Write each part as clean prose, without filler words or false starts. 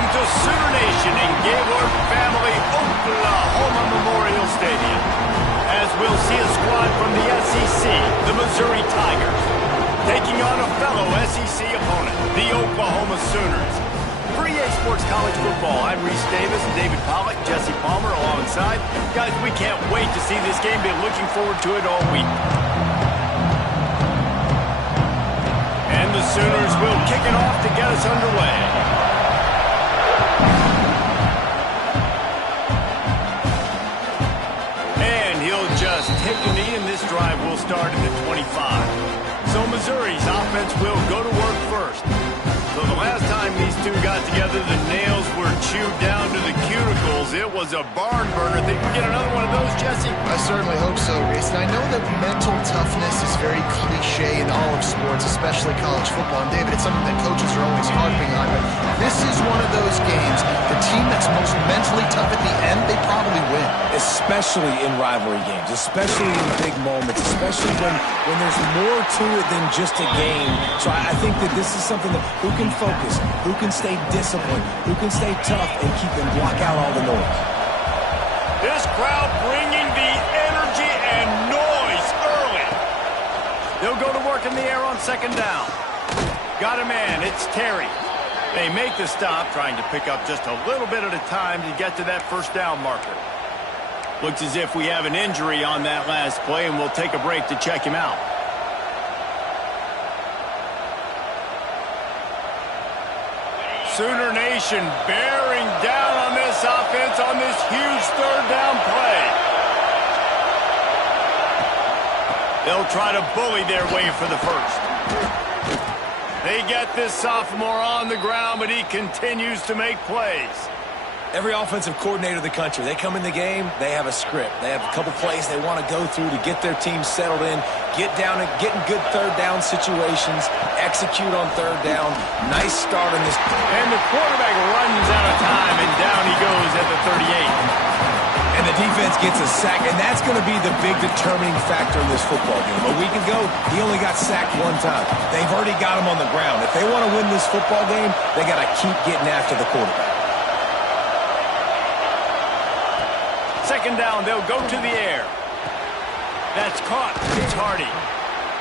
Welcome to Sooner Nation in Gaylord Family Oklahoma Memorial Stadium, as we'll see a squad from the SEC, the Missouri Tigers, taking on a fellow SEC opponent, the Oklahoma Sooners. For EA Sports College Football, I'm Reese Davis and David Pollack, Jesse Palmer alongside. Guys, we can't wait to see this game. Been looking forward to it all week. And the Sooners will kick it off to get us underway. Just take a knee, and this drive will start at the 25. So Missouri's offense will go to work first. So the last time these two got together, the nails were chewed down to the cuticles. It was a barn burner. Think we get another one of those, Jesse? I certainly hope so, Reese. And I know that mental toughness is very cliche in all of sports, especially college football. And David, it's something that coaches are always harping on. But this is one of those games. The team that's most mentally tough at the end, they probably win. Especially in rivalry games, especially in big moments, especially when there's more to it than just a game. So I think that this is something that who can focus, who can stay disciplined, who can stay tough and keep and block out all the noise. This crowd bringing the energy and noise early. They'll go to work in the air on second down. Got a man, it's Terry. They make the stop, trying to pick up just a little bit at a time to get to that first down marker. Looks as if we have an injury on that last play, and we'll take a break to check him out. Sooner Nation bearing down on this offense on this huge third down play. They'll try to bully their way for the first. They get this sophomore on the ground, but he continues to make plays. Every offensive coordinator in the country, they come in the game, they have a script. They have a couple plays they want to go through to get their team settled in, get down and get in good third down situations, execute on third down. Nice start on this. And the quarterback runs out of time, and down he goes at the 38. And the defense gets a sack, and that's going to be the big determining factor in this football game. A week ago, he only got sacked one time. They've already got him on the ground. If they want to win this football game, they got to keep getting after the quarterback. Second down, they'll go to the air. That's caught. It's Hardy.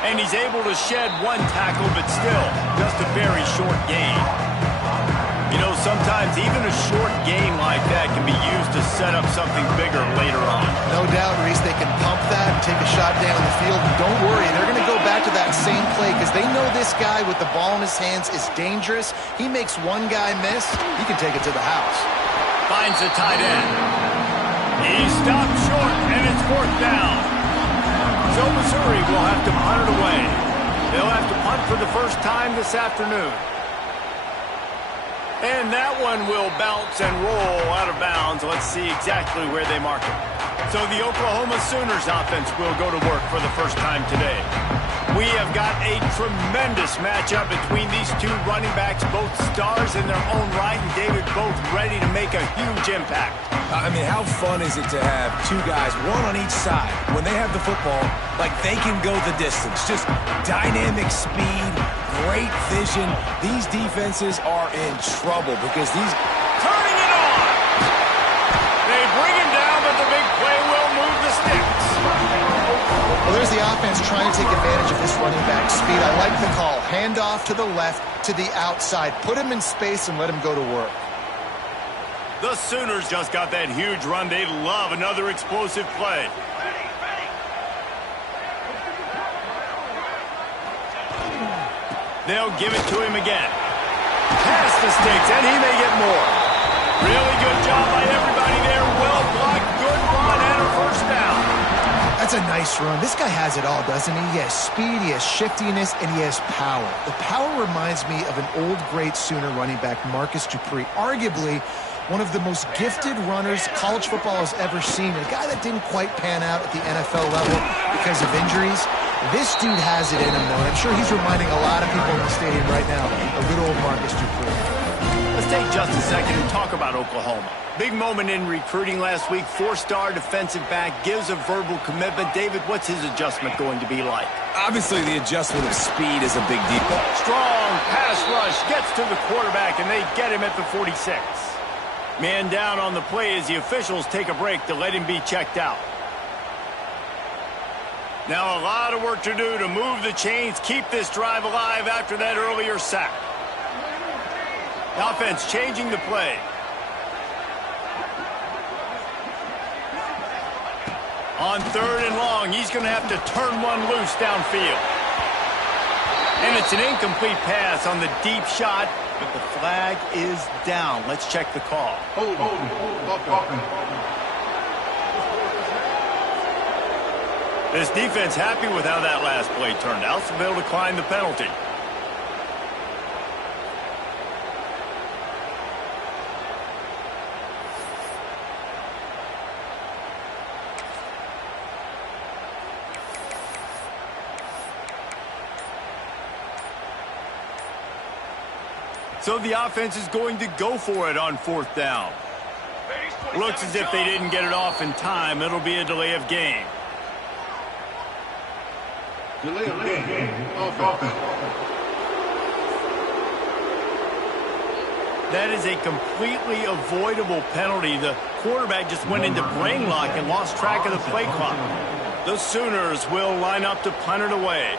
And he's able to shed one tackle, but still, just a very short gain. You know, sometimes even a short gain like that can be used to set up something bigger later on. No doubt, Reese, they can pump that and take a shot down the field. And don't worry, they're going to go back to that same play because they know this guy with the ball in his hands is dangerous. He makes one guy miss, he can take it to the house. Finds the tight end. He stopped short, and it's fourth down. So Missouri will have to punt it away. They'll have to punt for the first time this afternoon. And that one will bounce and roll out of bounds. Let's see exactly where they mark it. So the Oklahoma Sooners offense will go to work for the first time today. We have got a tremendous matchup between these two running backs, both stars in their own right, and David, both ready to make a huge impact. I mean, how fun is it to have two guys, one on each side, when they have the football, like they can go the distance. Just dynamic speed, great vision. These defenses are in trouble because these... Turning it on! They bring him down, but the big play will move the sticks. Well, there's the offense trying to take advantage of this running back speed. I like the call. Hand off to the left, to the outside. Put him in space and let him go to work. The Sooners just got that huge run. They love another explosive play. They'll give it to him again. Past the sticks, and he may get more. Really good job by everybody there. Well blocked, good run, and a first down. That's a nice run. This guy has it all, doesn't he? He has speed, he has shiftiness, and he has power. The power reminds me of an old, great Sooner running back, Marcus Dupree. Arguably one of the most gifted runners college football has ever seen. A guy that didn't quite pan out at the NFL level because of injuries. This dude has it in him, though. I'm sure he's reminding a lot of people in the stadium right now of good old Marcus Dupree. Let's take just a second and talk about Oklahoma. Big moment in recruiting last week. 4-star defensive back gives a verbal commitment. David, what's his adjustment going to be like? Obviously, the adjustment of speed is a big deal. Strong pass rush gets to the quarterback, and they get him at the 46. Man down on the play as the officials take a break to let him be checked out. Now a lot of work to do to move the chains, keep this drive alive after that earlier sack. The offense changing the play. On 3rd and long, he's going to have to turn one loose downfield. And it's an incomplete pass on the deep shot, but the flag is down. Let's check the call. This defense happy with how that last play turned out, so they'll decline the penalty. So the offense is going to go for it on 4th down. Looks as if they didn't get it off in time. It'll be a delay of game. That is a completely avoidable penalty. The quarterback just went into brain lock and lost track of the play clock. The Sooners will line up to punt it away.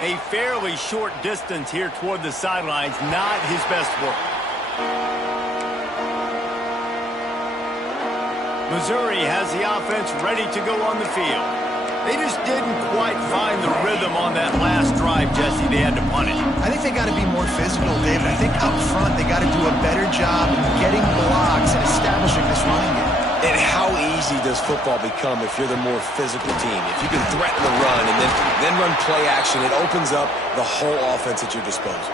A fairly short distance here toward the sidelines, not his best work. Missouri has the offense ready to go on the field. They just didn't quite find the rhythm on that last drive, Jesse. They had to punt it. I think they got to be more physical, David. I think up front they got to do a better job of getting blocks and establishing this running game. And how easy does football become if you're the more physical team? If you can threaten the run and then run play action, it opens up the whole offense at your disposal.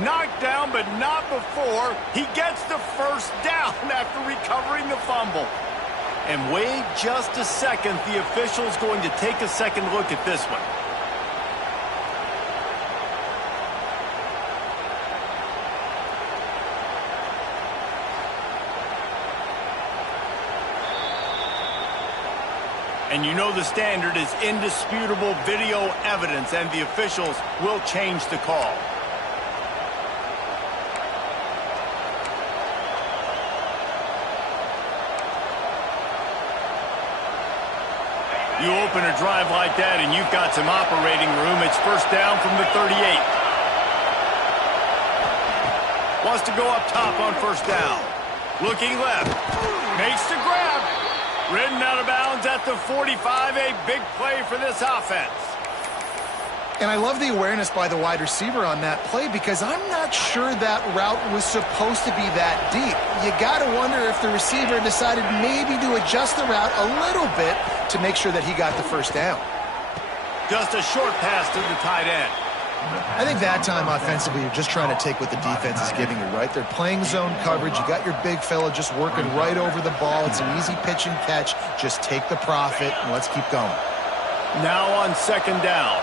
Knocked down, but not before. He gets the first down after recovering the fumble. And wait just a second. The official's going to take a second look at this one. And you know the standard is indisputable video evidence, and the officials will change the call. You open a drive like that and you've got some operating room. It's 1st down from the 38. Wants to go up top on 1st down. Looking left. Makes the grab. Ridden out of bounds at the 45. A big play for this offense. And I love the awareness by the wide receiver on that play because I'm not sure that route was supposed to be that deep. You got to wonder if the receiver decided maybe to adjust the route a little bit to make sure that he got the 1st down. Just a short pass to the tight end. I think that time offensively you're just trying to take what the defense is giving you, right? They're playing zone coverage. You got your big fella just working right over the ball. It's an easy pitch and catch. Just take the profit and let's keep going. Now on 2nd down.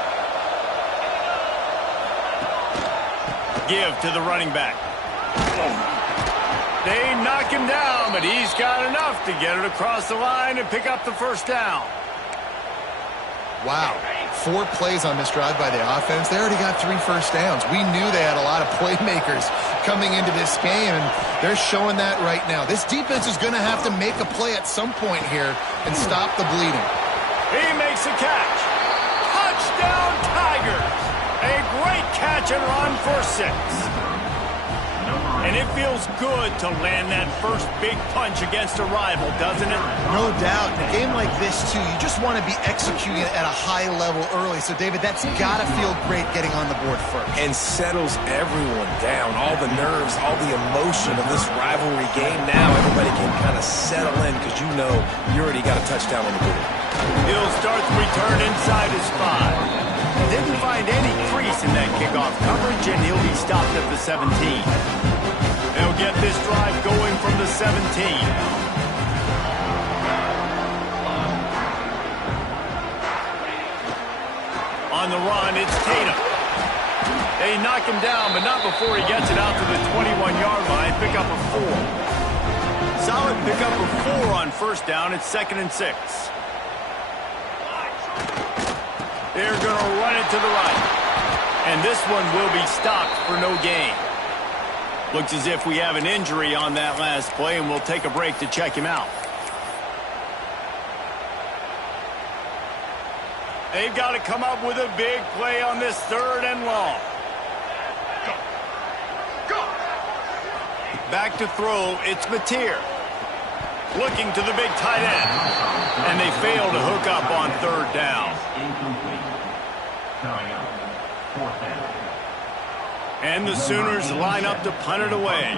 Give to the running back. They knock him down, but he's got enough to get it across the line and pick up the 1st down. Wow. 4 plays on this drive by the offense. They already got 3 first downs. We knew they had a lot of playmakers coming into this game, and they're showing that right now. This defense is going to have to make a play at some point here and stop the bleeding. He makes a catch. Touchdown, Tigers. A great catch and run for 6. And it feels good to land that first big punch against a rival, doesn't it? No doubt. In a game like this, too, you just want to be executing it at a high level early. So, David, that's got to feel great getting on the board first. And settles everyone down. All the nerves, all the emotion of this rivalry game. Now everybody can kind of settle in because you know you already got a touchdown on the board. He'll start the return inside his 5. Didn't find any crease in that kickoff coverage, and he'll be stopped at the 17. They'll get this drive going from the 17. On the run, it's Tatum. They knock him down, but not before he gets it out to the 21-yard line. Pick up a 4. Solid pick up a 4 on first down. It's 2nd and 6. They're going to run it to the right. And this one will be stopped for no gain. Looks as if we have an injury on that last play, and we'll take a break to check him out. They've got to come up with a big play on this 3rd and long. Back to throw, it's Mateer. Looking to the big tight end. And they fail to hook up on 3rd down. And the Sooners line up to punt it away.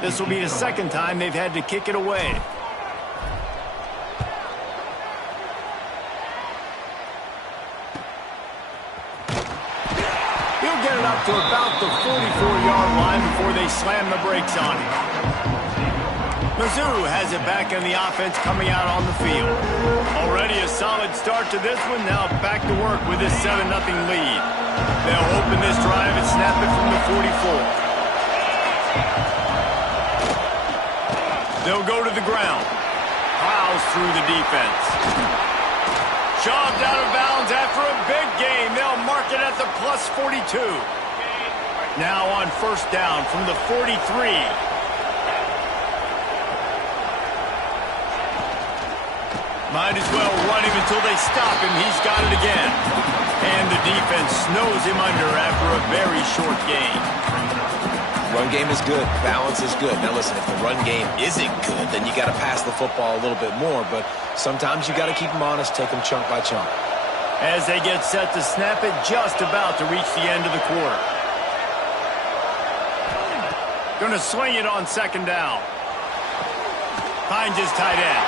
This will be the 2nd time they've had to kick it away. Get it up to about the 44-yard line before they slam the brakes on him. Mizzu has it back in the offense coming out on the field. Already a solid start to this one. Now back to work with this 7-0 lead. They'll open this drive and snap it from the 44. They'll go to the ground. Plows through the defense. Shoved out of bounds after a big gain. They'll mark it at the plus 42. Now on first down from the 43. Might as well run him until they stop him. He's got it again. And the defense snows him under after a very short gain. Run game is good. Balance is good. Now listen, if the run game isn't good, then you got to pass the football a little bit more. But sometimes you got to keep them honest, take them chunk by chunk. As they get set to snap it, just about to reach the end of the quarter. Going to swing it on 2nd down. Finds his tight end.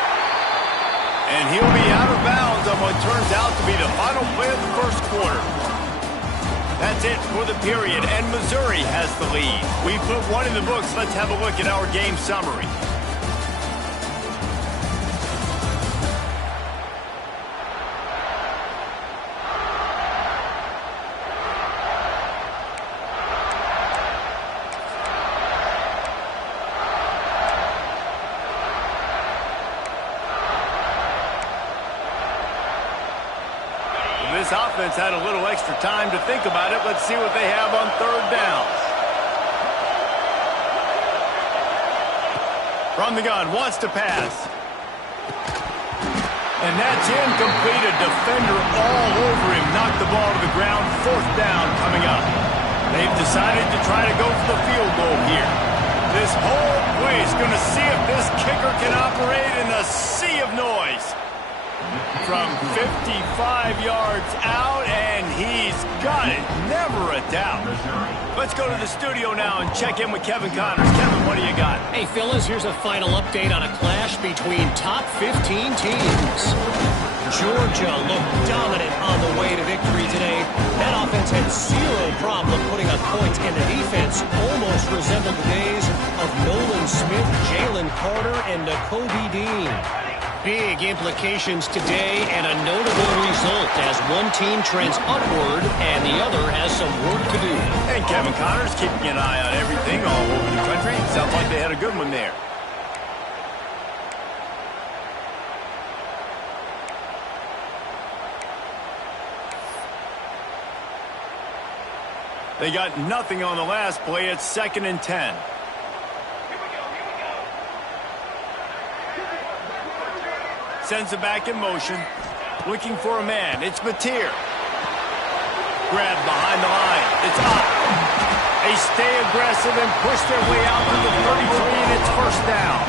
And he'll be out of bounds on what turns out to be the final play of the 1st quarter. That's it for the period, and Missouri has the lead. We put one in the books. Let's have a look at our game summary. This offense had a little extra time to think about it. Let's see what they have on 3rd down. From the gun, wants to pass. And that's incomplete. A defender all over him. Knocked the ball to the ground. 4th down coming up. They've decided to try to go for the field goal here. This whole play is going to see if this kicker can operate in a sea of noise. From 55 yards out, and he's got it. Never a doubt. Let's go to the studio now and check in with Kevin Connors. Kevin, what do you got? Hey, fellas, here's a final update on a clash between top 15 teams. Georgia looked dominant on the way to victory today. That offense had zero problem putting up points, and the defense almost resembled the days of Nolan Smith, Jalen Carter, and Kobe Dean. Big implications today and a notable result as one team trends upward and the other has some work to do. And Kevin Connors keeping an eye on everything all over the country. Sounds like they had a good one there. They got nothing on the last play. It's 2nd and 10. Sends it back in motion. Looking for a man. It's Mateer. Grabbed behind the line. It's up. They stay aggressive and push their way out to the 33, and it's 1st down.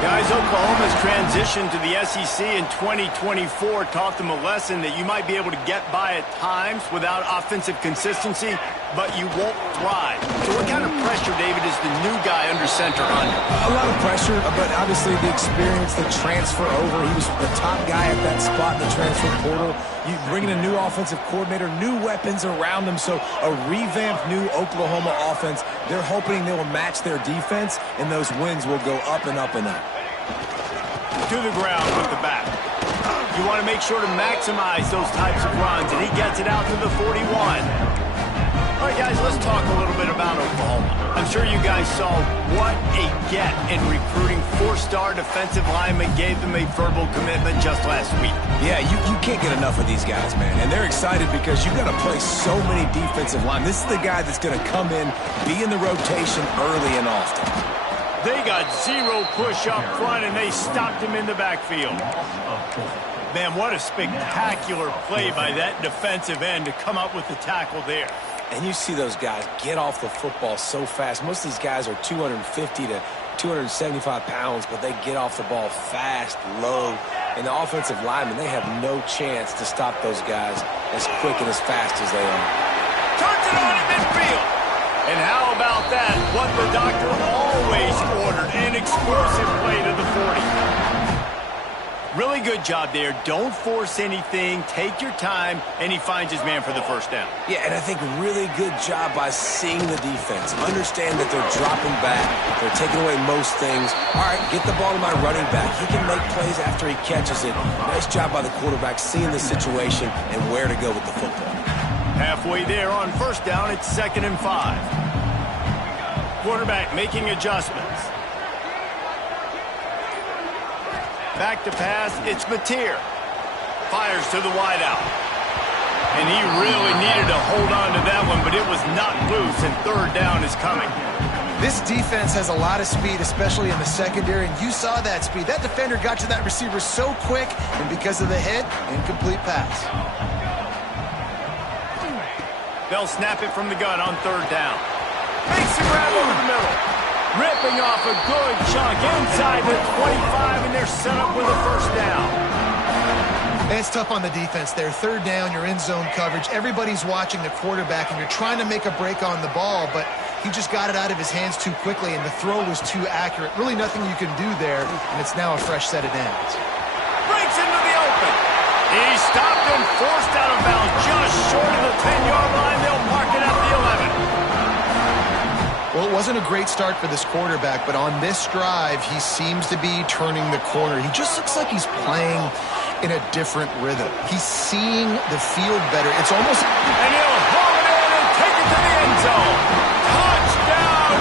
Guys, Oklahoma's transition to the SEC in 2024 taught them a lesson that you might be able to get by at times without offensive consistency, but you won't thrive. So what kind of pressure, David, is the new guy under center under? A lot of pressure, but obviously the experience, the transfer over. He was the top guy at that spot in the transfer portal. You bring in a new offensive coordinator, new weapons around him, so a revamped new Oklahoma offense. They're hoping they will match their defense, and those wins will go up and up and up. To the ground with the back. You want to make sure to maximize those types of runs, and he gets it out to the 41. All right, guys, let's talk a little bit about Oklahoma. I'm sure you guys saw what a get in recruiting. Four-star defensive lineman gave them a verbal commitment just last week. Yeah, you can't get enough of these guys, man. And they're excited because you've got to play so many defensive line. This is the guy that's going to come in, be in the rotation early and often. They got zero push up front, and they stopped him in the backfield. Man, what a spectacular play by that defensive end to come up with the tackle there. And you see those guys get off the football so fast. Most of these guys are 250 to 275 pounds, but they get off the ball fast, low. And the offensive linemen, they have no chance to stop those guys as quick and as fast as they are. Turns it on in midfield. And how about that? What the doctor always ordered, an explosive play to the 40. Really good job there. Don't force anything. Take your time, and he finds his man for the first down. Yeah, and I think really good job by seeing the defense. Understand that they're dropping back. They're taking away most things. All right, get the ball to my running back. He can make plays after he catches it. Nice job by the quarterback seeing the situation and where to go with the football. Halfway there on first down, it's 2nd and 5. Quarterback making adjustments. Back to pass, it's Mateer. Fires to the wideout. And he really needed to hold on to that one, but it was not loose, and 3rd down is coming. This defense has a lot of speed, especially in the secondary, and you saw that speed. That defender got to that receiver so quick, and because of the hit, incomplete pass. They'll snap it from the gun on 3rd down. Makes the grab over the middle. Ripping off a good chunk inside the 25, and they're set up with a first down. It's tough on the defense there. 3rd down, you're in zone coverage. Everybody's watching the quarterback, and you're trying to make a break on the ball, but he just got it out of his hands too quickly, and the throw was too accurate. Really nothing you can do there, and it's now a fresh set of downs. Breaks into the open. He stopped and forced out of bounds just short of the 10-yard line. They'll mark it at the 11. Well, it wasn't a great start for this quarterback, but on this drive, he seems to be turning the corner. He just looks like he's playing in a different rhythm. He's seeing the field better. It's almost... And he'll haul it in and take it to the end zone. Touchdown,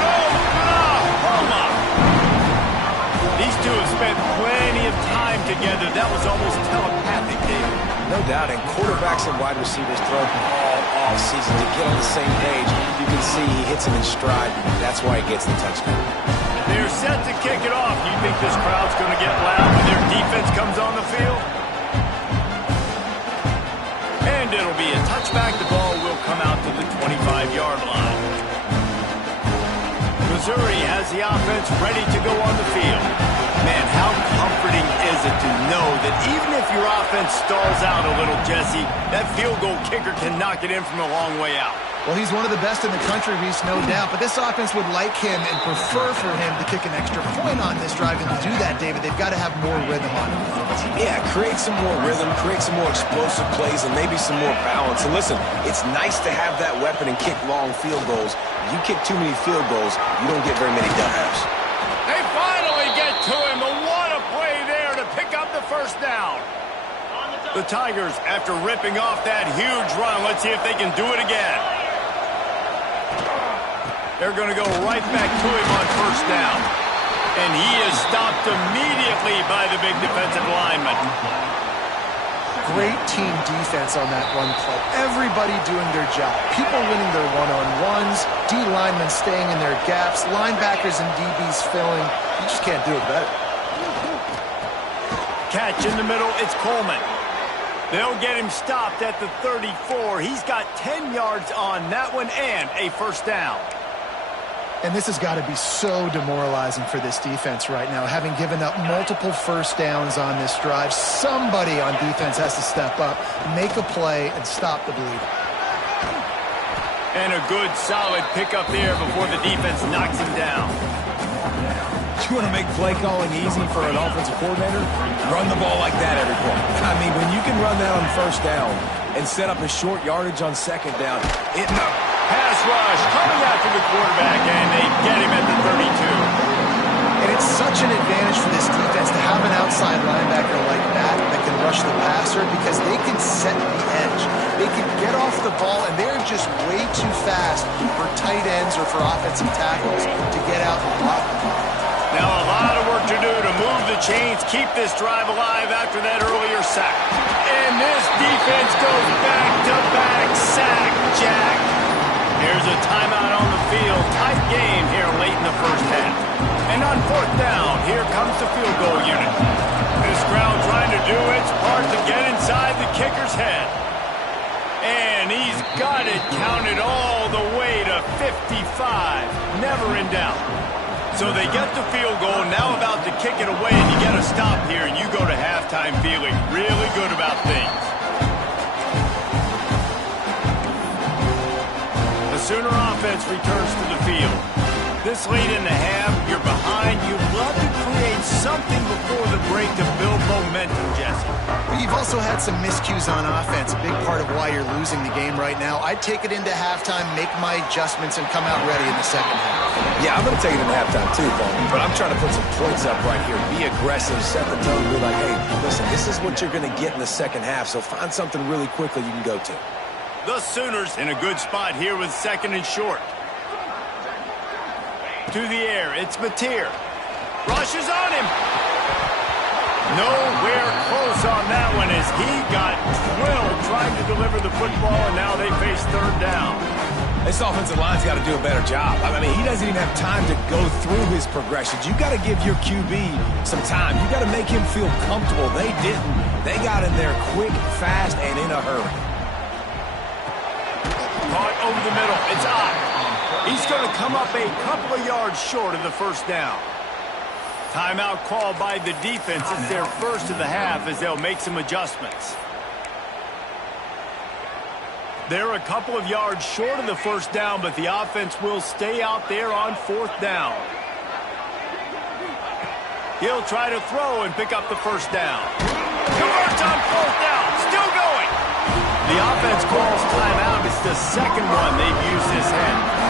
Oklahoma! These two have spent plenty of time together. That was almost telepathic, David. No doubt, and quarterbacks and wide receivers throw all off season to get on the same page. You can see he hits him in stride. That's why he gets the touchdown. They're set to kick it off. Do you think this crowd's going to get loud when their defense comes on the field? And it'll be a touchback. The ball will come out to the 25-yard line. Missouri has the offense ready to go on the field. Man, how comforting is it to know that even if your offense stalls out a little, Jesse, that field goal kicker can knock it in from a long way out. Well, he's one of the best in the country, Reese, no doubt. But this offense would like him and prefer for him to kick an extra point on this drive. And to do that, David, they've got to have more rhythm on it. Yeah, create some more rhythm, create some more explosive plays, and maybe some more balance. And listen, it's nice to have that weapon and kick long field goals. You kick too many field goals, you don't get very many W's. They finally get to him. But what a play there to pick up the first down. The Tigers, after ripping off that huge run, let's see if they can do it again. They're going to go right back to him on first down. And he is stopped immediately by the big defensive lineman. Great team defense on that run play. Everybody doing their job. People winning their one-on-ones, D linemen staying in their gaps, linebackers and DBs filling. You just can't do it better. Catch in the middle, it's Coleman. They'll get him stopped at the 34. He's got 10 yards on that one and a first down. And this has got to be so demoralizing for this defense right now, having given up multiple first downs on this drive. Somebody on defense has to step up, make a play, and stop the bleeding. And a good, solid pickup there before the defense knocks him down. You want to make play calling easy for an offensive coordinator? Run the ball like that every play. I mean, when you can run that on first down and set up a short yardage on second down, pass rush coming after the quarterback, and they get him at the 32. And it's such an advantage for this defense to have an outside linebacker like that can rush the passer because they can set the edge. They can get off the ball, and they're just way too fast for tight ends or for offensive tackles to get out and block them. Now a lot of work to do to move the chains, keep this drive alive after that earlier sack. And this defense goes back-to-back sack jack. Here's a timeout on the field. Tight game here late in the first half. And on fourth down, here comes the field goal unit. This crowd trying to do its part to get inside the kicker's head. And he's got it counted all the way to 55. Never in doubt. So they get the field goal, now about to kick it away, and you get a stop here, and you go to halftime feeling really good about things. The Sooner offense returns to the field. This late in the half, you're behind. You'd love to create something before the break to build momentum, Jesse. But you've also had some miscues on offense, a big part of why you're losing the game right now. I'd take it into halftime, make my adjustments, and come out ready in the second half. Yeah, I'm going to take it into halftime too, Paul. But I'm trying to put some points up right here. Be aggressive, set the tone, be like, hey, listen, this is what you're going to get in the second half, so find something really quickly you can go to. The Sooners in a good spot here with second and short. To the air, it's Mateer. Rushes on him. Nowhere close on that one as he got drilled trying to deliver the football, and now they face third down. This offensive line's got to do a better job. I mean, he doesn't even have time to go through his progressions. You got to give your QB some time. You got to make him feel comfortable. They didn't. They got in there quick, fast, and in a hurry. Caught over the middle. It's Ott. He's going to come up a couple of yards short of the first down. Timeout called by the defense. It's their first of the half as they'll make some adjustments. They're a couple of yards short of the first down, but the offense will stay out there on fourth down. He'll try to throw and pick up the first down. Converts on fourth down. Still going. The offense calls timeout. It's the second one they've used this half.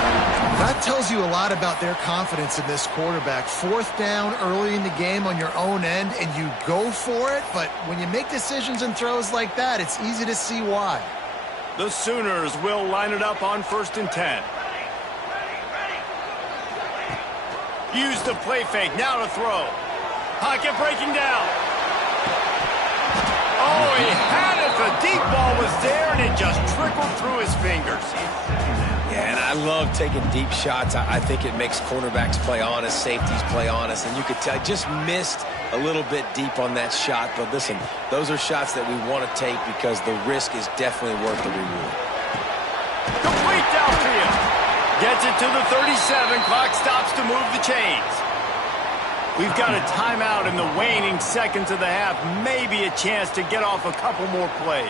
That tells you a lot about their confidence in this quarterback. Fourth down early in the game on your own end, and you go for it. But when you make decisions and throws like that, it's easy to see why. The Sooners will line it up on 1st and 10. Use the play fake. Now to throw. Pocket breaking down. Oh, he had it. The deep ball was there, and it just trickled through his fingers. Yeah, and I love taking deep shots. I think it makes cornerbacks play honest, safeties play honest, and you could tell I just missed a little bit deep on that shot. But listen, those are shots that we want to take because the risk is definitely worth the reward. Complete downfield. Gets it to the 37. Clock stops to move the chains. We've got a timeout in the waning seconds of the half. Maybe a chance to get off a couple more plays.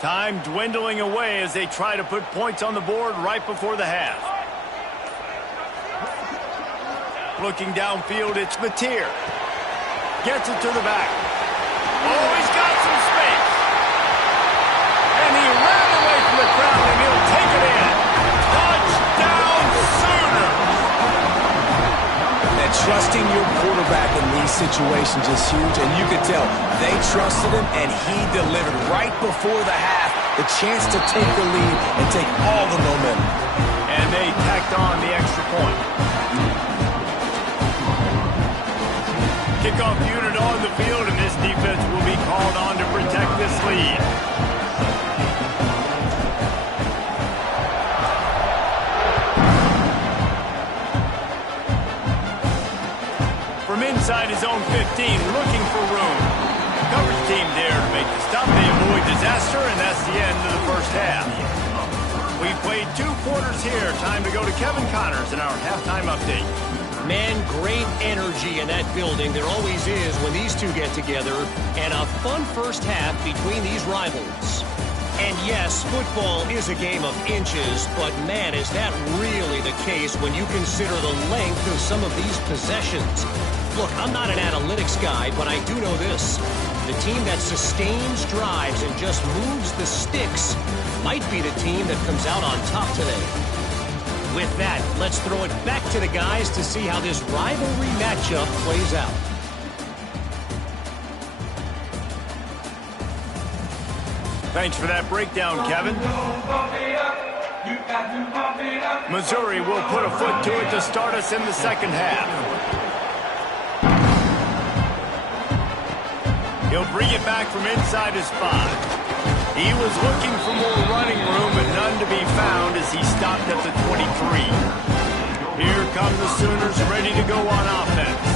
Time dwindling away as they try to put points on the board right before the half. Looking downfield, it's Mateer. Gets it to the back. Oh, he's got some space. And he ran away from the crowd, and he'll take it in. Touchdown, Sooners! And trusting your quarterback in these situations is huge, and you could tell they trusted him, and he delivered right before the half, the chance to take the lead and take all the momentum. And they tacked on the extra point. Kickoff unit on the field, and this defense will be called on to protect this lead. From inside his own 15, looking for room. Coverage team there to make the stop. They avoid disaster, and that's the end of the first half. We've played 2 quarters here. Time to go to Kevin Connors in our halftime update. Man, great energy in that building. There always is when these two get together. And a fun first half between these rivals. And yes, football is a game of inches, but man, is that really the case when you consider the length of some of these possessions. Look, I'm not an analytics guy, but I do know this. The team that sustains drives and just moves the sticks might be the team that comes out on top today. With that, let's throw it back to the guys to see how this rivalry matchup plays out. Thanks for that breakdown, Kevin. Missouri will put a foot to it to start us in the second half. He'll bring it back from inside his 5. He was looking for more running room, but none to be found as he stopped at the 23. Here come the Sooners ready to go on offense.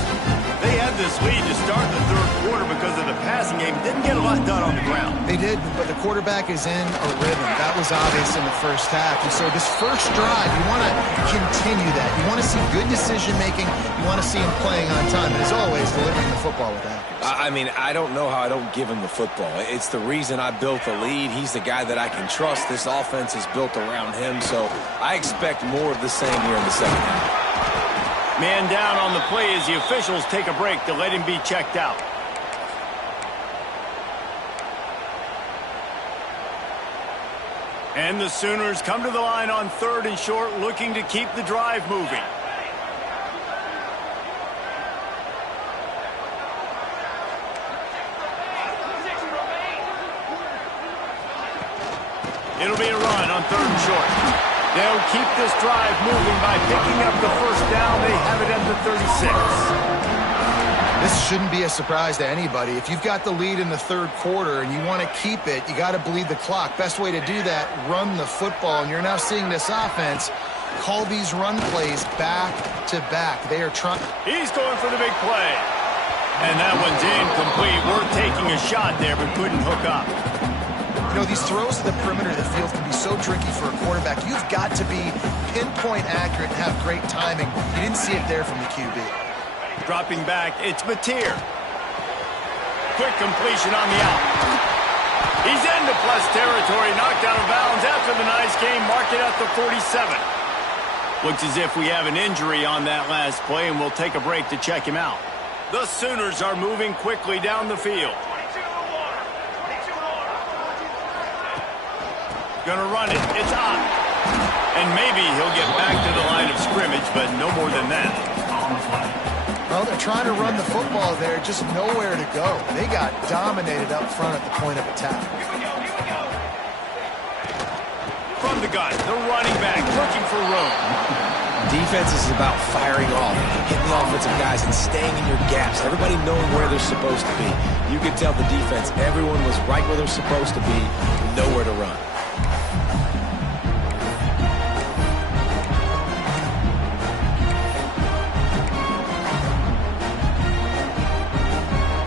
They had this lead to start the third quarter because of the passing game. Didn't get a lot done on the ground. They did, but the quarterback is in a rhythm. That was obvious in the first half. And so this first drive, you want to continue that. You want to see good decision-making. You want to see him playing on time. And as always, delivering the football with accuracy. I mean, I don't know how I don't give him the football. It's the reason I built the lead. He's the guy that I can trust. This offense is built around him, so I expect more of the same here in the second half. Man down on the play as the officials take a break to let him be checked out. And the Sooners come to the line on 3rd and short, looking to keep the drive moving. It'll be a run on 3rd and short. They'll keep this drive moving by picking up the first down. They have it at the 36. This shouldn't be a surprise to anybody. If you've got the lead in the third quarter and you want to keep it, you got to bleed the clock. Best way to do that, run the football. And you're now seeing this offense call these run plays back to back. They are trying. He's going for the big play. And that one's incomplete. We're taking a shot there, but couldn't hook up. You know, these throws to the perimeter of the field can be so tricky for a quarterback. You've got to be pinpoint accurate and have great timing. You didn't see it there from the QB. Dropping back, it's Mateer. Quick completion on the out. He's into plus territory, knocked out of bounds after the nice game, marked it at the 47. Looks as if we have an injury on that last play, and we'll take a break to check him out. The Sooners are moving quickly down the field. Gonna run it. It's up. And maybe he'll get back to the line of scrimmage, but no more than that. Well, they're trying to run the football there, just nowhere to go. They got dominated up front at the point of attack. From the gun, the running back looking for room. Defense is about firing off, hitting the offensive guys, and staying in your gaps. Everybody knowing where they're supposed to be. You could tell the defense, everyone was right where they're supposed to be, nowhere to run.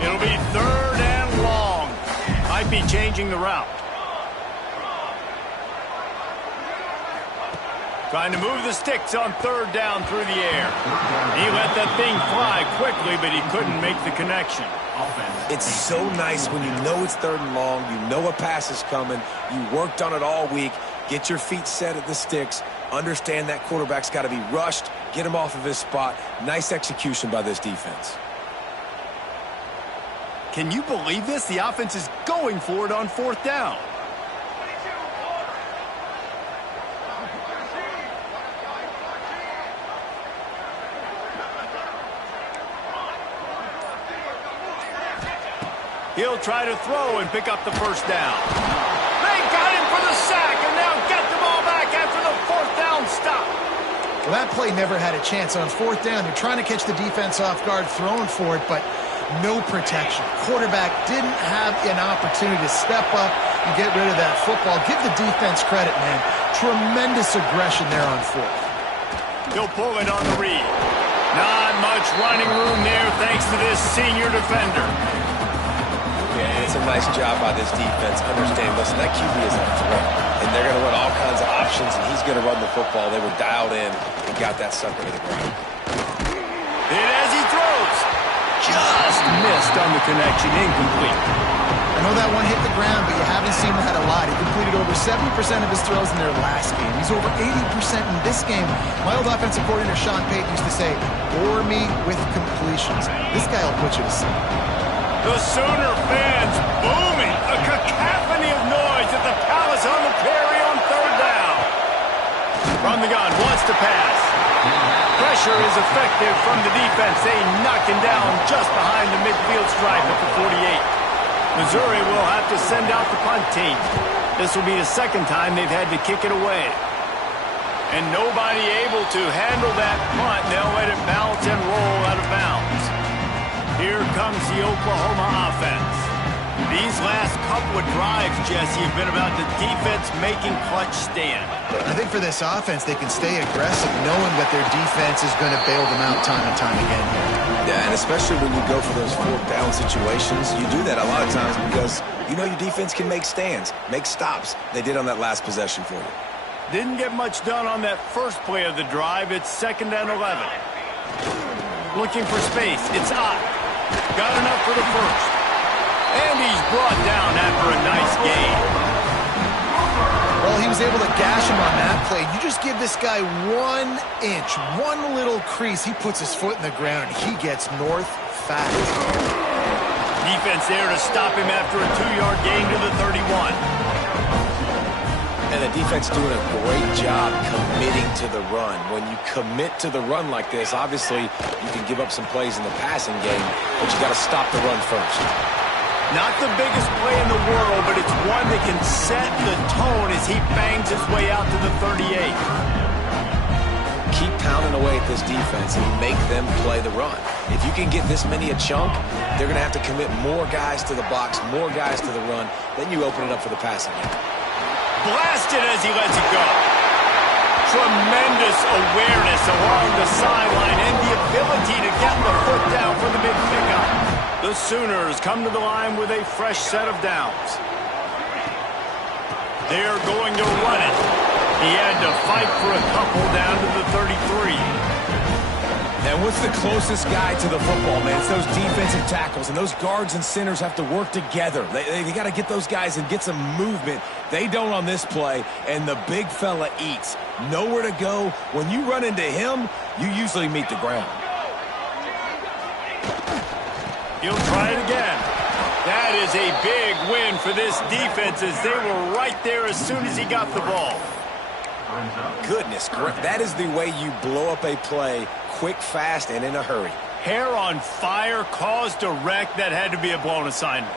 It'll be 3rd and long. Might be changing the route. Trying to move the sticks on 3rd down through the air. He let that thing fly quickly, but he couldn't make the connection. It's so nice when you know it's 3rd and long, you know a pass is coming, you worked on it all week, get your feet set at the sticks, understand that quarterback's got to be rushed, get him off of his spot. Nice execution by this defense. Can you believe this? The offense is going for it on 4th down. He'll try to throw and pick up the first down. They got him for the sack and now get the ball back after the 4th down stop. Well, that play never had a chance. On 4th down, they're trying to catch the defense off guard, throwing for it, but no protection. Quarterback didn't have an opportunity to step up and get rid of that football. Give the defense credit, man. Tremendous aggression there on 4th. He'll pull it on the read. Not much running room there thanks to this senior defender. Yeah, and it's a nice job by this defense. Understand, listen, that QB is a threat, and they're going to run all kinds of options, and he's going to run the football. They were dialed in and got that sucker to the ground. And as he throws, just missed on the connection, incomplete. I know that one hit the ground, but you haven't seen that a lot. He completed over 70% of his throws in their last game. He's over 80% in this game. My old offensive coordinator, Sean Payton, used to say, bore me with completions. This guy will put you to sleep. The Sooner fans booming. A cacophony of noise at the Palace on the Prairie on third down. From the gun, wants to pass. Pressure is effective from the defense. They knock him down just behind the midfield stripe at the 48. Missouri will have to send out the punt team. This will be the second time they've had to kick it away. And nobody able to handle that punt. They'll let it bounce and roll out of bounds. Here comes the Oklahoma offense. These last couple of drives, Jesse, have been about the defense making clutch stand. I think for this offense, they can stay aggressive knowing that their defense is going to bail them out time and time again here. Yeah, and especially when you go for those fourth down situations, you do that a lot of times because you know your defense can make stands, make stops. They did on that last possession for you. Didn't get much done on that first play of the drive. It's 2nd and 11. Looking for space. It's Ott. Got enough for the first. And he's brought down after a nice gain. Well, he was able to gash him on that play. You just give this guy 1 inch, one little crease. He puts his foot in the ground. He gets north fast. Defense there to stop him after a 2-yard gain to the 31. And the defense doing a great job committing to the run. When you commit to the run like this, obviously you can give up some plays in the passing game, but you got to stop the run first. Not the biggest play in the world, but it's one that can set the tone as he bangs his way out to the 38. Keep pounding away at this defense and make them play the run. If you can get this many a chunk, they're going to have to commit more guys to the box, more guys to the run. Then you open it up for the passing game. Blasted as he lets it go. Tremendous awareness along the sideline and the ability to get the foot down for the big pickup. The Sooners come to the line with a fresh set of downs. They're going to run it. He had to fight for a couple down to the 33. And what's the closest guy to the football, man? It's those defensive tackles, and those guards and centers have to work together. They got to get those guys and get some movement. They don't on this play, and the big fella eats. Nowhere to go. When you run into him, you usually meet the ground. He'll try it again. That is a big win for this defense as they were right there as soon as he got the ball. Goodness, that is the way you blow up a play quick, fast, and in a hurry. Hair on fire, caused a wreck. That had to be a blown assignment.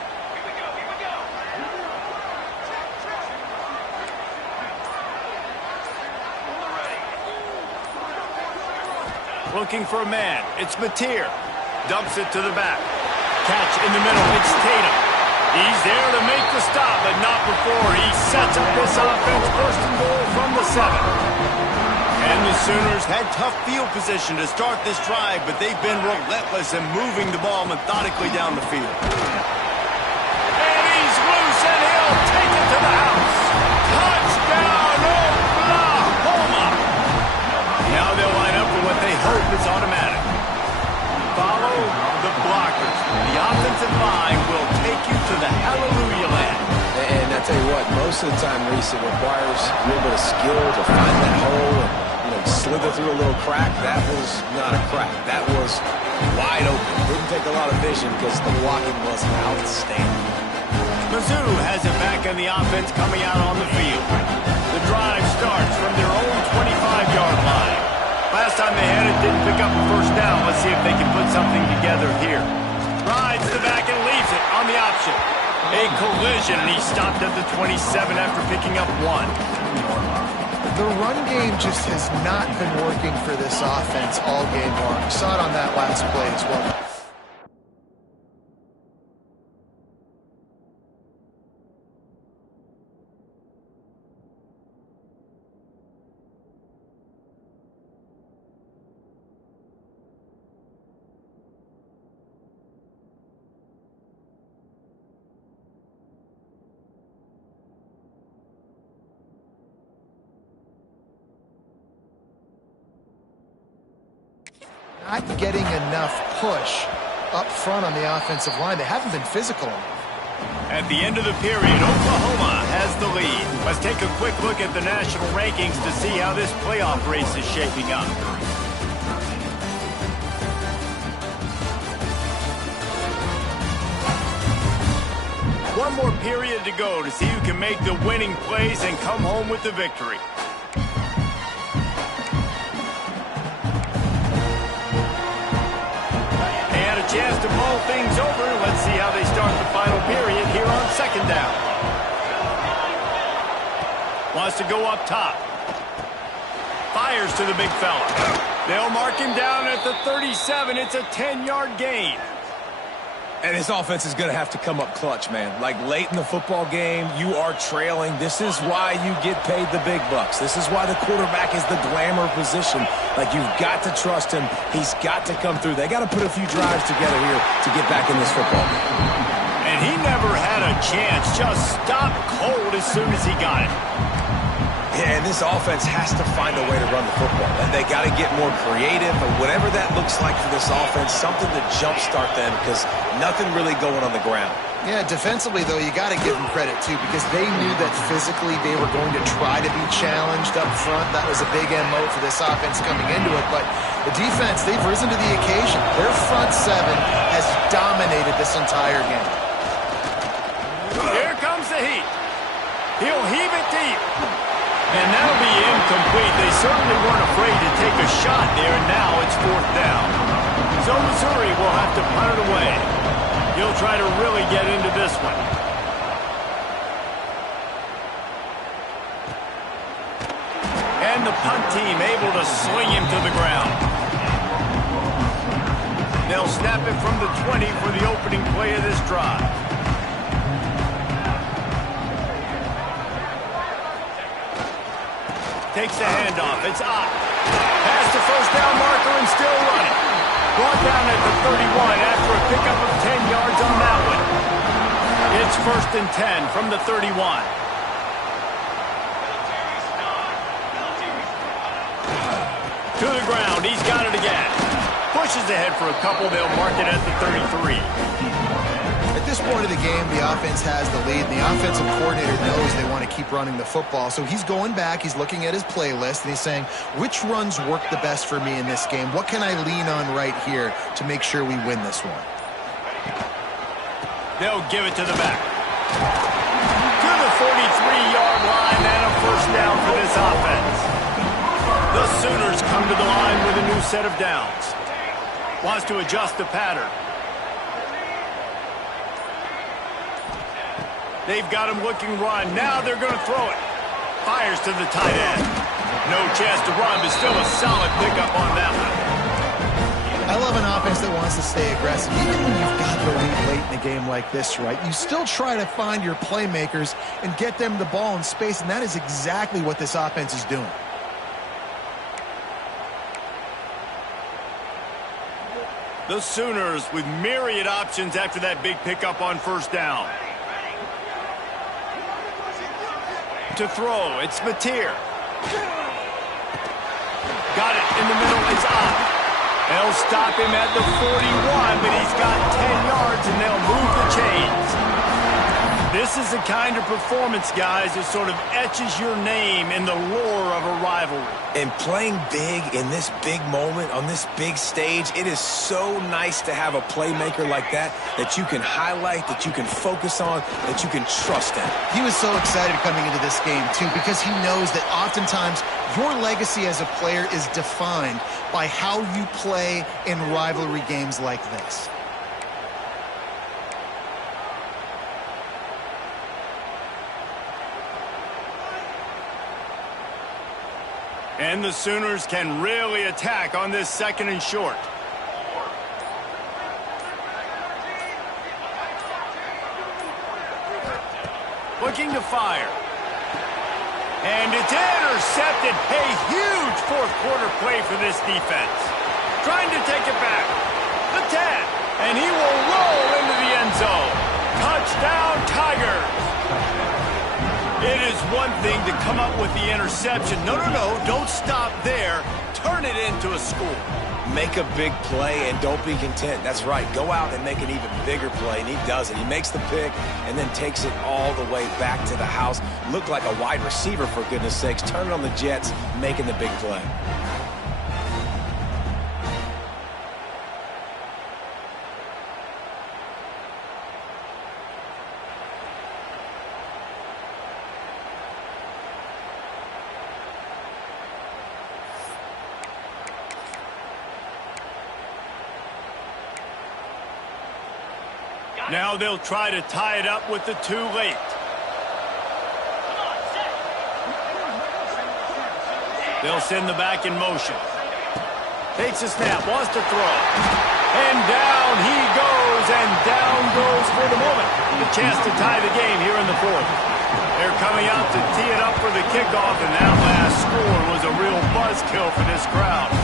Looking for a man. It's Mateer. Dumps it to the back. Catch in the middle. It's Tatum. He's there to make the stop, but not before he sets up this offense. 1st and goal from the 7. And the Sooners had tough field position to start this drive, but they've been relentless in moving the ball methodically down the field. And he's loose, and he'll take it to the house. Touchdown, Oklahoma! Now they'll line up for what they hope is automatic. Follow the blockers. The offensive line will take you to the hallelujah land. And I tell you what, most of the time, Reese, it requires a little bit of skill to find that hole and slither through a little crack. That was not a crack. That was wide open. Didn't take a lot of vision because the blocking was outstanding. Mizzu has it back in the offense coming out on the field. The drive starts from their own 25-yard line. Last time they had it, didn't pick up a first down. Let's see if they can put something together here. Rides the back and leaves it on the option. A collision, and he stopped at the 27 after picking up 1. The run game just has not been working for this offense all game long. We saw it on that last play as well. not getting enough push up front on the offensive line. They haven't been physical enough. At the end of the period, Oklahoma has the lead. Let's take a quick look at the national rankings to see how this playoff race is shaping up. One more period to go to see who can make the winning plays and come home with the victory. Chance to mull things over. Let's see how they start the final period here on second down. Wants to go up top. Fires to the big fella. They'll mark him down at the 37. It's a 10-yard gain. And his offense is going to have to come up clutch, man. Like late in the football game, you are trailing. This is why you get paid the big bucks. This is why the quarterback is the glamour position. Like, you've got to trust him. He's got to come through. They got to put a few drives together here to get back in this football game. And he never had a chance. Just stopped cold as soon as he got it. Yeah, and this offense has to find a way to run the football. They got to get more creative, or whatever that looks like for this offense, something to jumpstart them, because nothing really going on the ground. Yeah, defensively, though, you got to give them credit, too, because they knew that physically they were going to try to be challenged up front. That was a big MO for this offense coming into it. But the defense, they've risen to the occasion. Their front seven has dominated this entire game. Here comes the heat. He'll heave it deep. And that'll be incomplete. They certainly weren't afraid to take a shot there, and now it's fourth down. So Missouri will have to punt it away. He'll try to really get into this one. And the punt team able to swing him to the ground. They'll snap it from the 20 for the opening play of this drive. Takes the handoff. It's up. Past the first down marker and still running. Brought down at the 31 after a pickup of 10 yards on that one. It's 1st and 10 from the 31. To the ground. He's got it again. Pushes ahead for a couple. They'll mark it at the 33. At this point of the game, the offense has the lead, and the offensive coordinator knows they want to keep running the football. So he's going back, he's looking at his playlist, and he's saying, which runs work the best for me in this game? What can I lean on right here to make sure we win this one? They'll give it to the back. To the 43-yard line, and a first down for this offense. The Sooners come to the line with a new set of downs. Wants to adjust the pattern. They've got him looking run. Now they're going to throw it. Fires to the tight end. No chance to run, but still a solid pickup on that one. I love an offense that wants to stay aggressive. Even when you've got the lead late in the game like this, right, you still try to find your playmakers and get them the ball in space, and that is exactly what this offense is doing. The Sooners with myriad options after that big pickup on first down. To throw, it's Mateer. Got it in the middle, it's up. They'll stop him at the 41, but he's got 10 yards, and they'll move the chains. This is the kind of performance, guys, that sort of etches your name in the lore of a rivalry. And playing big in this big moment, on this big stage, it is so nice to have a playmaker like that you can highlight, that you can focus on, that you can trust in. He was so excited coming into this game, too, because he knows that oftentimes your legacy as a player is defined by how you play in rivalry games like this. And the Sooners can really attack on this 2nd and short. Looking to fire. And it's intercepted. A huge fourth quarter play for this defense. Trying to take it back. The 10. And he will roll into the end zone. Touchdown, Tigers. It is one thing to come up with the interception. No, don't stop there. turn it into a score. Make a big play and don't be content. That's right. Go out and make an even bigger play, and he does it. He makes the pick and then takes it all the way back to the house. Looked like a wide receiver, for goodness sakes. Turn it on the Jets, making the big play. Now they'll try to tie it up with the too late. They'll send the back in motion. Takes a snap, wants to throw. And down he goes, and down goes for the moment. The chance to tie the game here in the fourth. They're coming out to tee it up for the kickoff, and that last score was a real buzzkill for this crowd.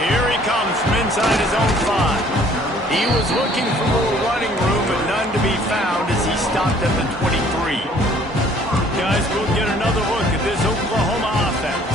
Here he comes from inside his own 5. He was looking for more running room, but none to be found as he stopped at the 23. Guys, we'll get another look at this Oklahoma offense.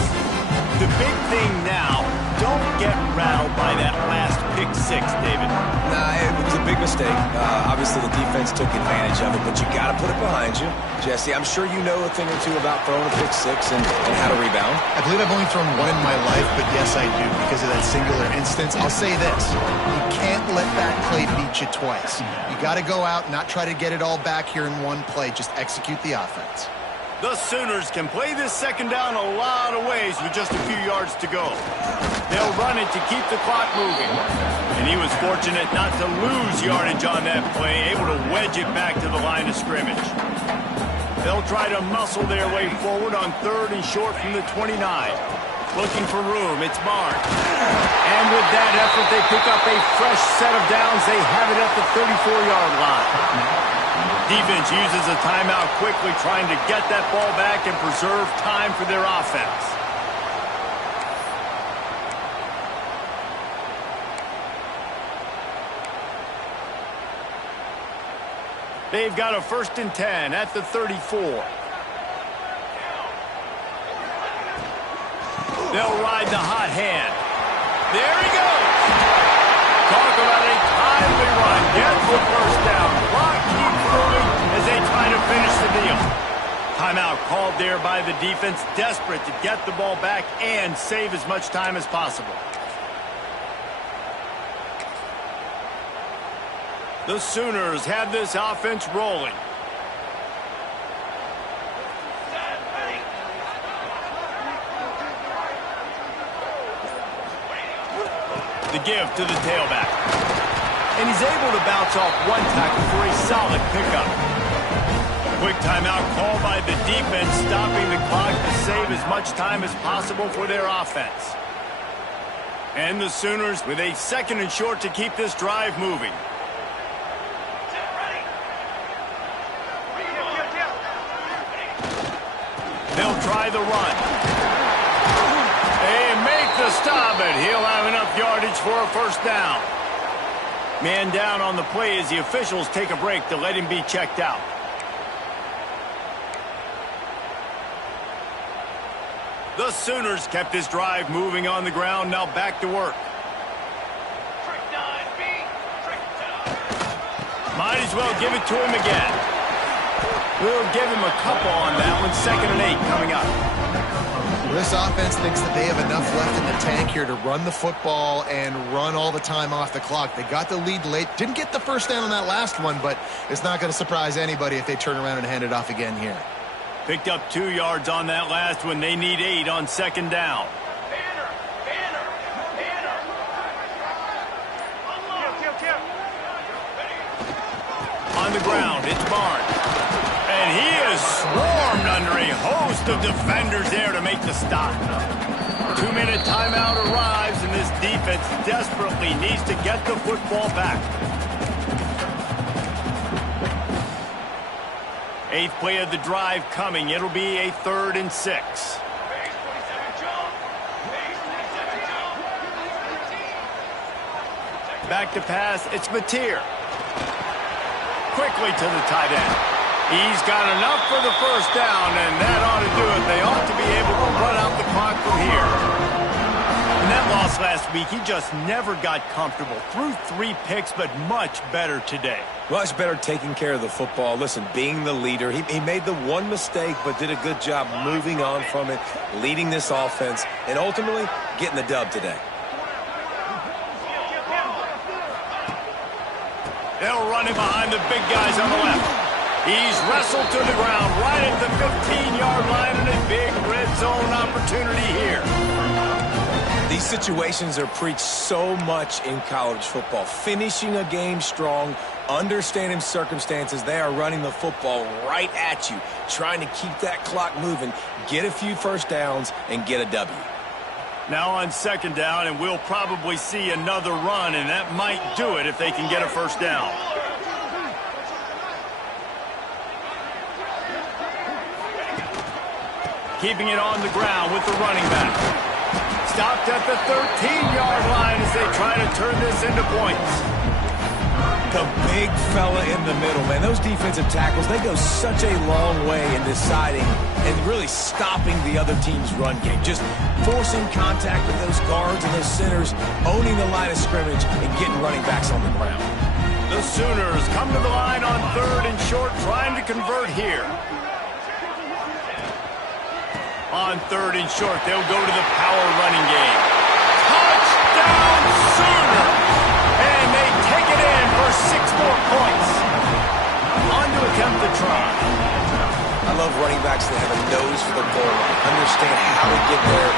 The big thing now, don't get rattled by that last pick 6, David. Nah, it was a big mistake. Obviously, the defense took advantage of it, but you got to put it behind you. Jesse, I'm sure you know a thing or two about throwing a pick 6 and how to rebound. I believe I've only thrown one in my life, but yes, I do because of that singular instance. I'll say this. You can't let that play beat you twice. You got to go out, not try to get it all back here in one play. Just execute the offense. The Sooners can play this second down a lot of ways with just a few yards to go. They'll run it to keep the clock moving. And he was fortunate not to lose yardage on that play, able to wedge it back to the line of scrimmage. They'll try to muscle their way forward on 3rd and short from the 29. Looking for room, it's Barnes. And with that effort, they pick up a fresh set of downs. They have it at the 34-yard line. Defense uses a timeout quickly, trying to get that ball back and preserve time for their offense. They've got a 1st and 10 at the 34. They'll ride the hot hand. There he goes. Talk about a timely run. Gets the first down. Clock keeps moving as they try to finish the deal. Timeout called there by the defense, desperate to get the ball back and save as much time as possible. The Sooners have this offense rolling. The give to the tailback. And he's able to bounce off one tackle for a solid pickup. Quick timeout call by the defense, stopping the clock to save as much time as possible for their offense. And the Sooners with a 2nd and short to keep this drive moving. They'll try the run. They make the stop, and he'll have enough yardage for a 1st down. Man down on the play as the officials take a break to let him be checked out. The Sooners kept this drive moving on the ground, now back to work. Might as well give it to him again. We'll give him a couple on that one. 2nd and 8 coming up. This offense thinks that they have enough left in the tank here to run the football and run all the time off the clock. They got the lead late. Didn't get the 1st down on that last one, but it's not going to surprise anybody if they turn around and hand it off again here. Picked up 2 yards on that last one. They need 8 on 2nd down. On the ground, it's Barnes. And he is swarmed under a host of defenders there to make the stop. 2-minute timeout arrives, and this defense desperately needs to get the football back. 8th play of the drive coming. It'll be a 3rd and 6. Back to pass, it's Mateer. Quickly to the tight end. He's got enough for the 1st down, and that ought to do it. They ought to be able to run out the clock from here. And that loss last week. He just never got comfortable. Threw 3 picks, but much better today. Much better taking care of the football. Listen, being the leader, he made the one mistake, but did a good job moving on from it, leading this offense, and ultimately getting the dub today. They'll run him behind the big guys on the left. He's wrestled to the ground right at the 15-yard line, and a big red zone opportunity here. These situations are preached so much in college football. Finishing a game strong, understanding circumstances. They are running the football right at you, trying to keep that clock moving, get a few first downs, and get a W. Now on 2nd down, and we'll probably see another run, and that might do it if they can get a first down. Keeping it on the ground with the running back. Stopped at the 13-yard line as they try to turn this into points. The big fella in the middle, man. Those defensive tackles, they go such a long way in deciding and really stopping the other team's run game. Just forcing contact with those guards and those centers, owning the line of scrimmage, and getting running backs on the ground. The Sooners come to the line on 3rd and short, trying to convert here. On 3rd and short, they'll go to the power running game. Touchdown, Sooner! And they take it in for 6 more points. On to attempt the try. I love running backs that have a nose for the goal line, understand how to get there,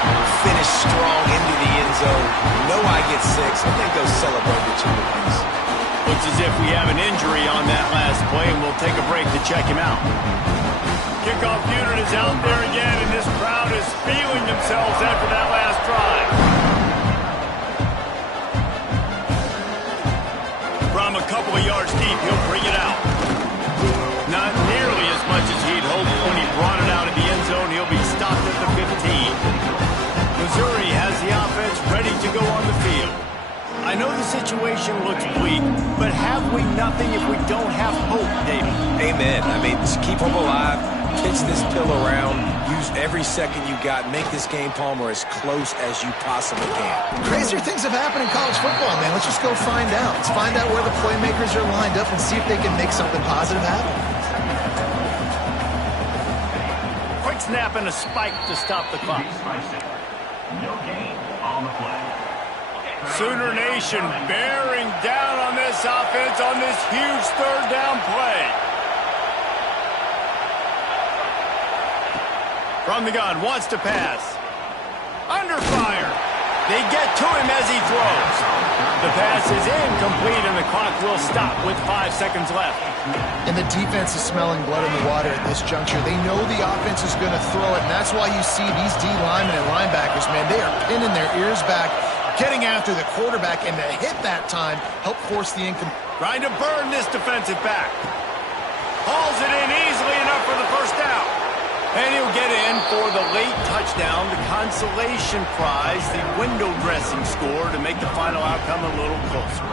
finish strong into the end zone, know I get 6, and then go celebrate with you. Looks as if we have an injury on that last play, and we'll take a break to check him out. Kickoff unit is out there again, and this crowd is feeling themselves after that last drive. From a couple of yards deep, he'll bring it out. Not nearly as much as he'd hoped when he brought it out of the end zone. He'll be stopped at the 15. Missouri has the offense ready to go on the field. I know the situation looks bleak, but have we nothing if we don't have hope, David? Amen. I mean, just keep them alive, pitch this pill around, use every second you got, make this game, Palmer, as close as you possibly can. Crazier things have happened in college football, man. Let's just go find out. Let's find out where the playmakers are lined up and see if they can make something positive happen. Quick snap and a spike to stop the clock. No gain on the play. Sooner Nation bearing down on this offense on this huge 3rd down play. From the gun, wants to pass. Under fire. They get to him as he throws. The pass is incomplete, and the clock will stop with 5 seconds left. And the defense is smelling blood in the water at this juncture. They know the offense is going to throw it, and that's why you see these D linemen and linebackers, man, they are pinning their ears back, getting after the quarterback, and to hit that time, help force the income. Trying to burn this defensive back. Hauls it in easily enough for the first down. And he'll get in for the late touchdown, the consolation prize, the window dressing score to make the final outcome a little closer.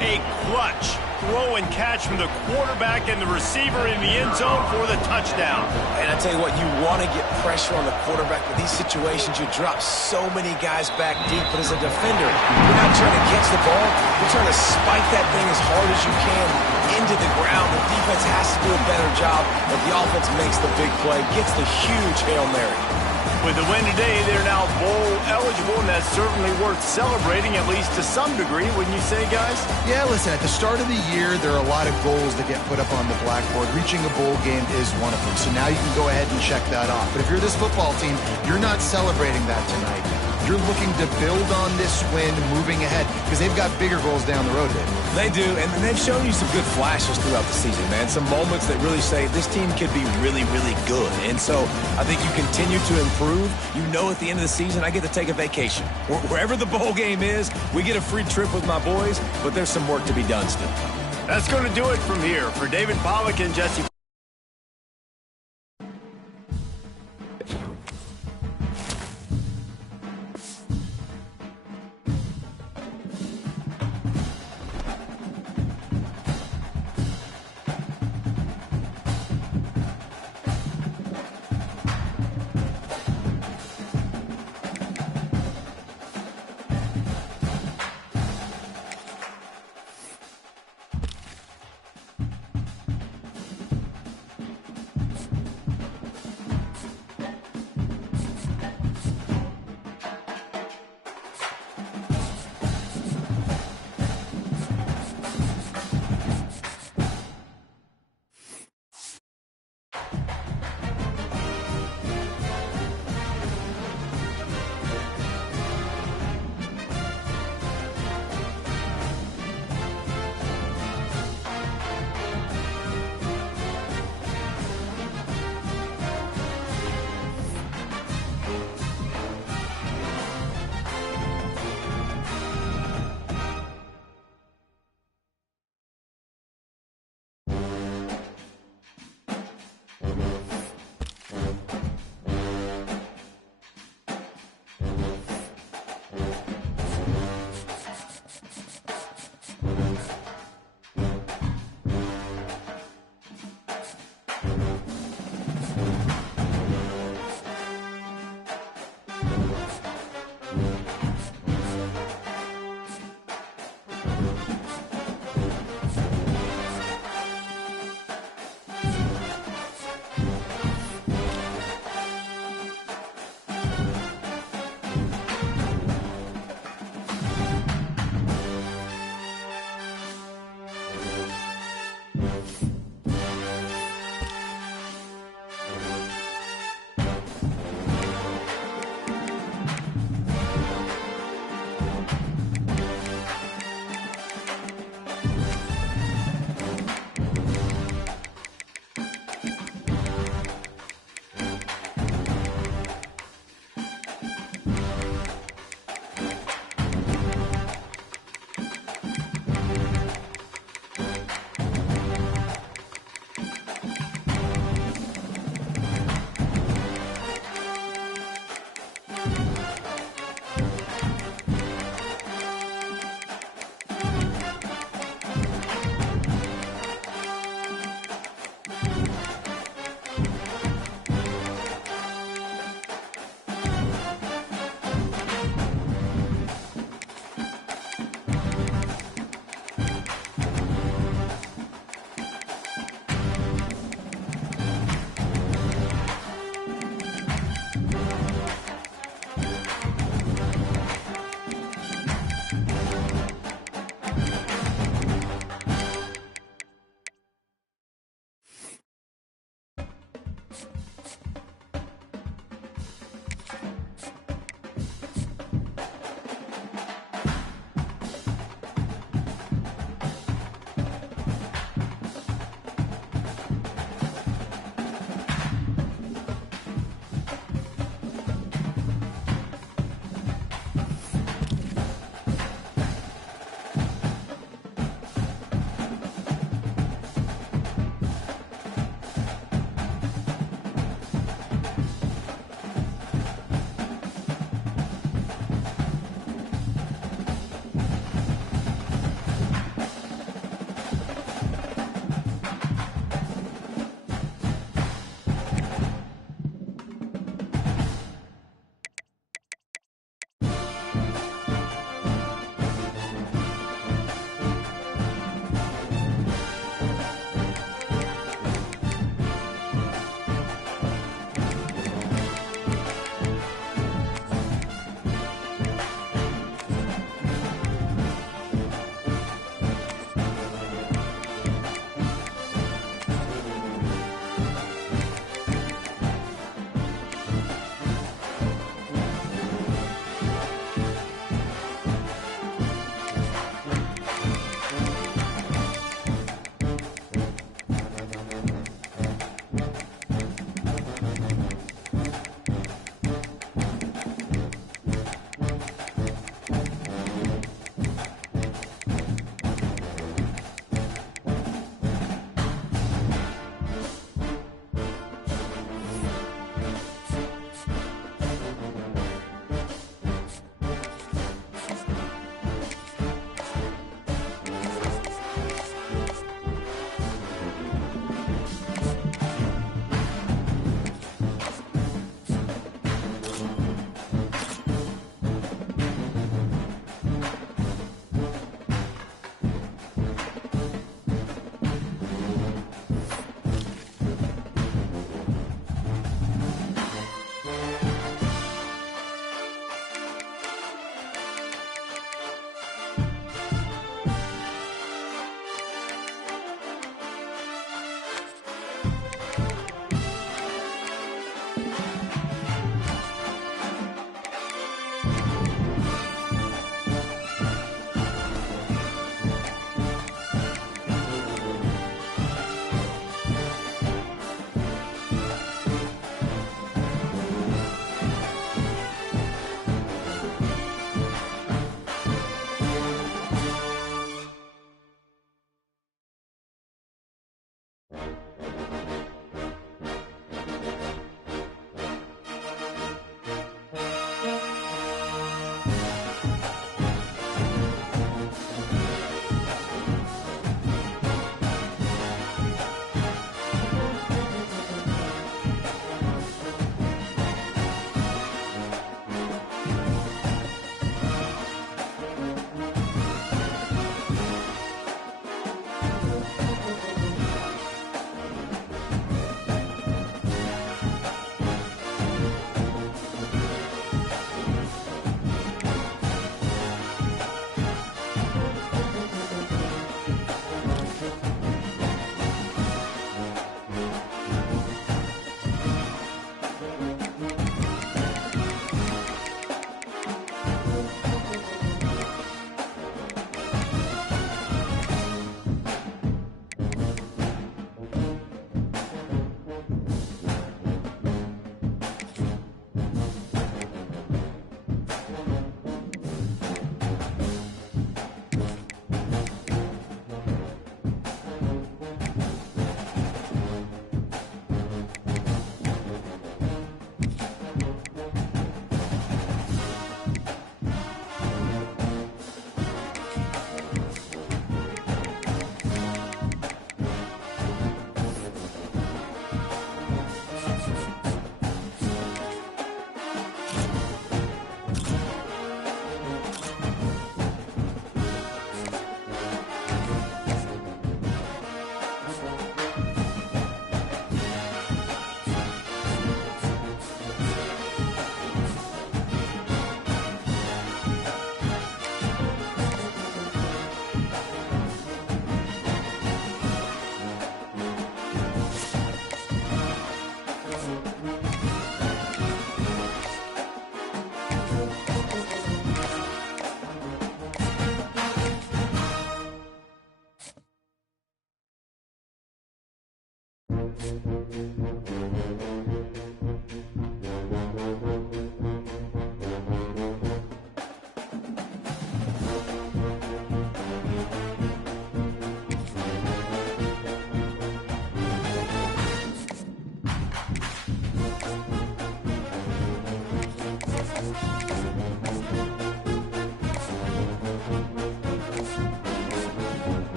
A clutch throw and catch from the quarterback and the receiver in the end zone for the touchdown. And I tell you what, you want to get pressure on the quarterback. With these situations, you drop so many guys back deep. But as a defender, you're not trying to catch the ball. You're trying to spike that thing as hard as you can into the ground. The defense has to do a better job, but the offense makes the big play, gets the huge Hail Mary. With the win today, they're now bowl eligible, and that's certainly worth celebrating, at least to some degree, wouldn't you say, guys? Yeah, listen, at the start of the year, there are a lot of goals that get put up on the blackboard. Reaching a bowl game is one of them, so now you can go ahead and check that off. But if you're this football team, you're not celebrating that tonight. You're looking to build on this win moving ahead because they've got bigger goals down the road, David. They do, and they've shown you some good flashes throughout the season, man. Some moments that really say this team could be really, really good. And so I think you continue to improve. You know at the end of the season, I get to take a vacation. Wherever the bowl game is, we get a free trip with my boys, but there's some work to be done still. That's going to do it from here. For David Pollack and Jesse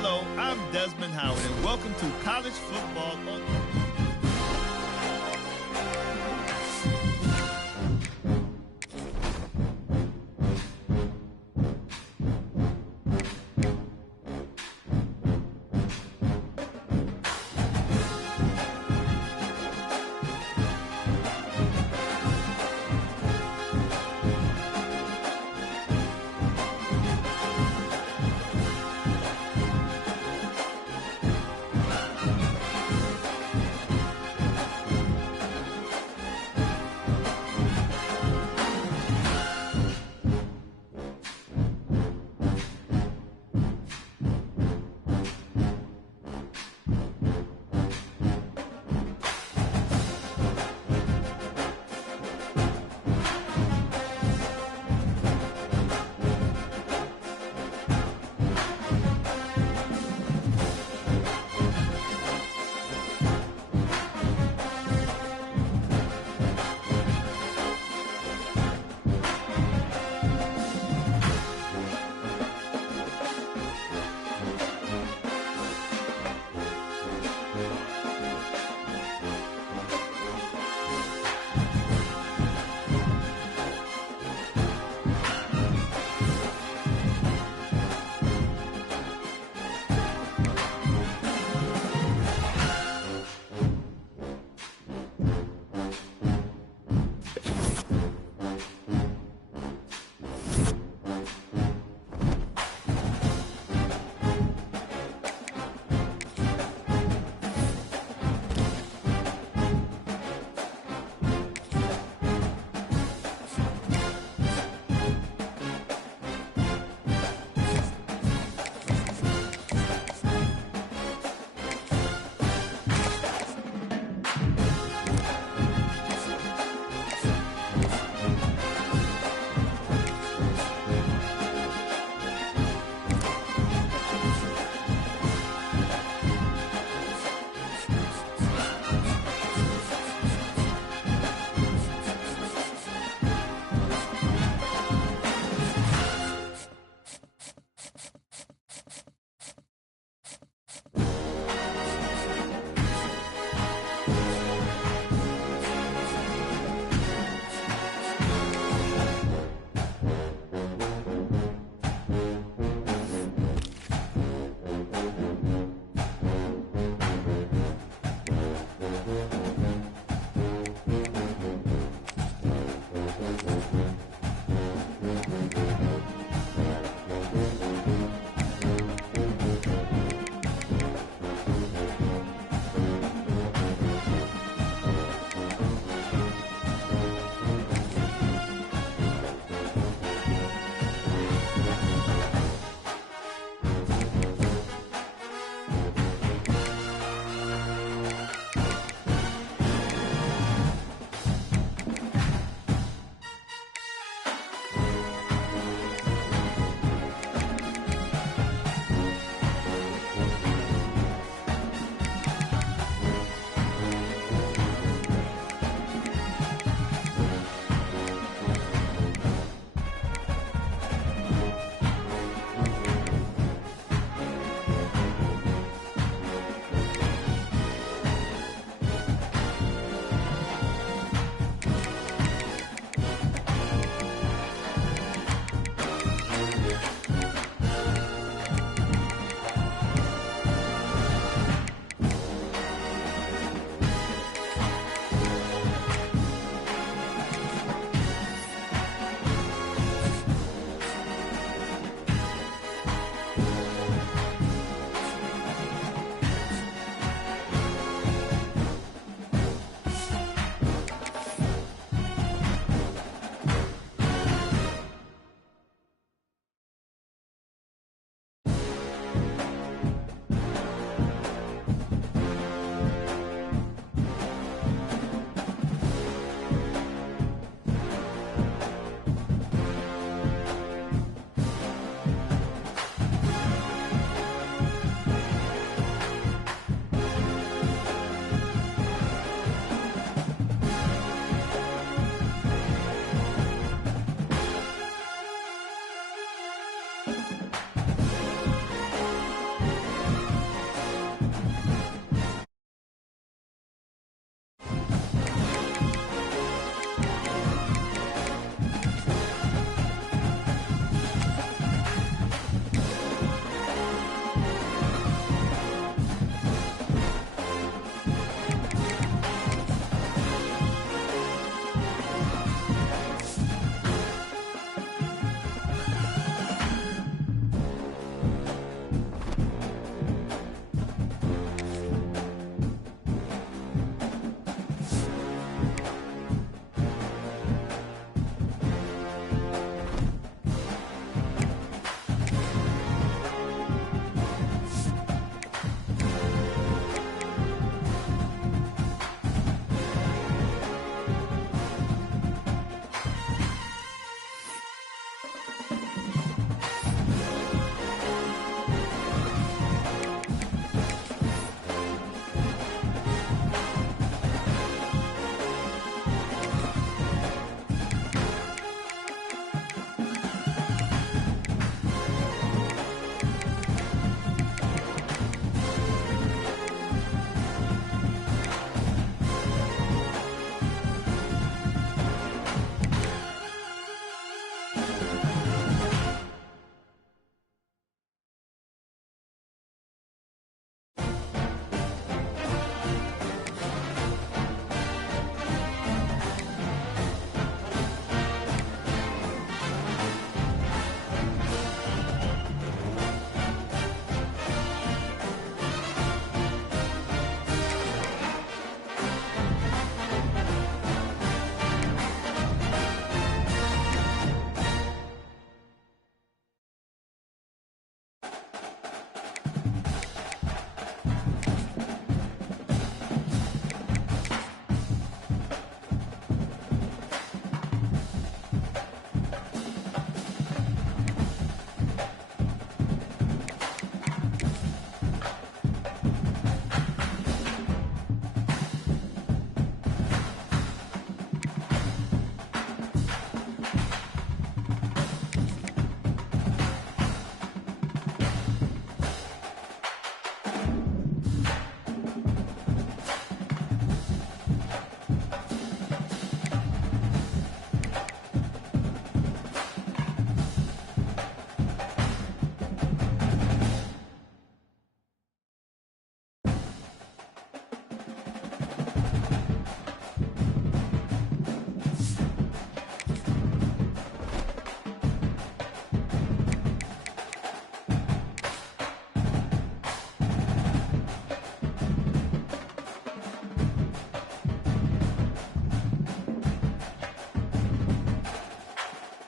Hello, I'm Desmond Howard, and welcome to College Football.